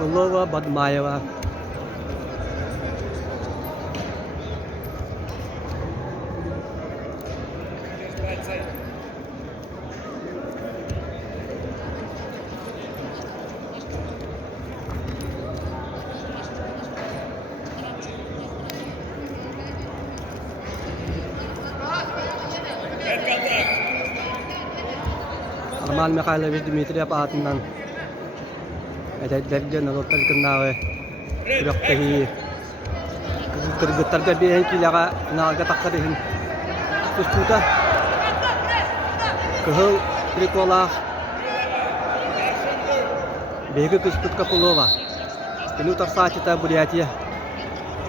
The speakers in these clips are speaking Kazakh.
Капылова, Бадмаева. Арман Михайлович Дмитриев атынан әдәтләргә налоттар кыннагы үрәктәге кыргыттарга бейен киләгә нага тақырын күстүтә кыл прикола беге күстүт Капылова минут арсачта Бурятия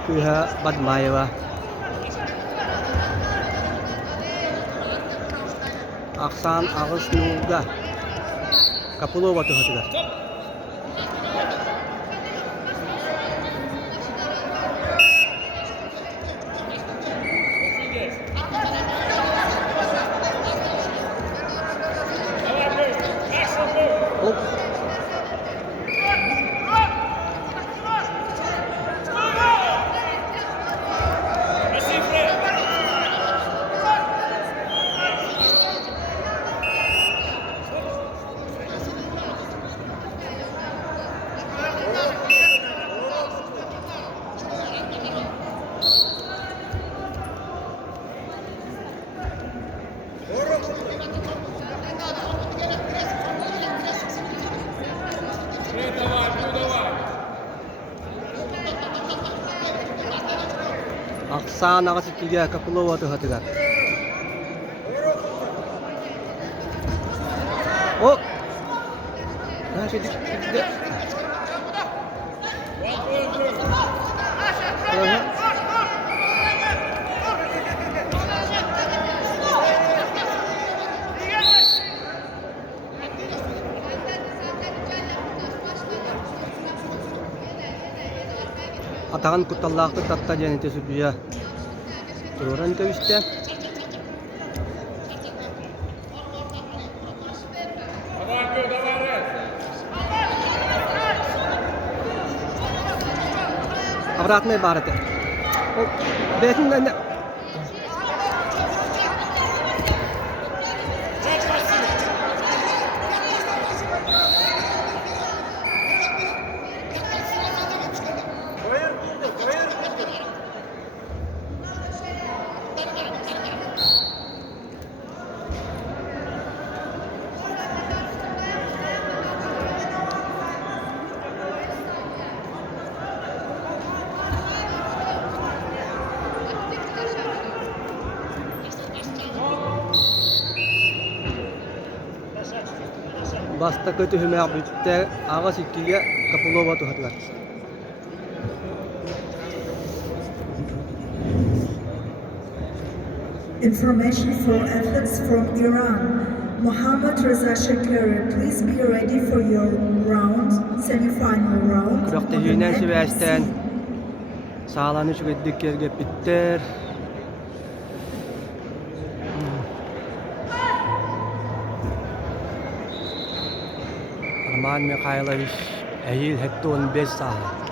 кыга Бадмаева Аксан Агыс Нуга Капылова тохатыгар. Аксан Агыс килгә Капылова тохатыгар. О! Наши дикте. Атаган кутталлаакты татта жанете судуя. Туран кевисте. Обратный барыты. Бетинден Баста көтүһүмө абитте Агыс иккиге Капылова тухатыгар. Information for athletes from Iran. Mohammad Reza Shakari, please be ready for your round, semi-final round. Күрәктә җыйнан сөбәстән сааланыш гыддыккерге биттер. Арман Михайлович әйел хәтта 15 саат.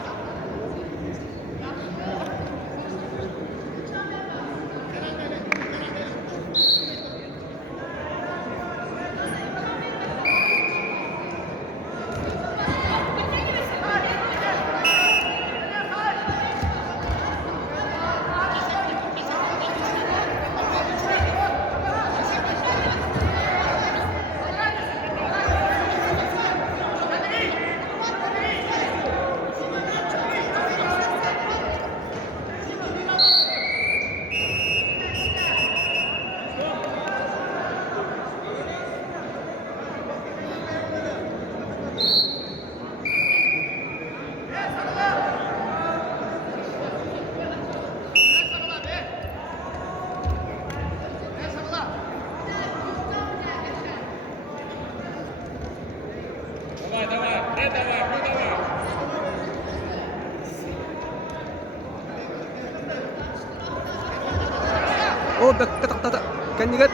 Oh, tak. Kan ingat.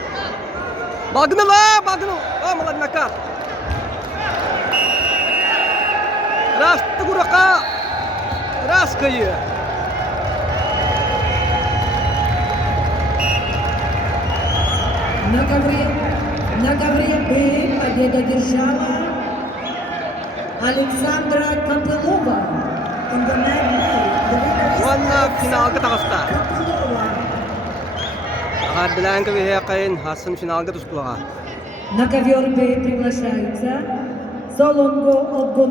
Bagno lah, bagno. Oh, malah nakal. Расты курака. Раскайы. На ковре Б победа держала Александра Копылова. On the mat B, the winner is Ванна финалга тагыста. Kopylova. Ағадылан көве кайын хасын финалга тускулага. На ковер Б приглашаются Солонго Обгон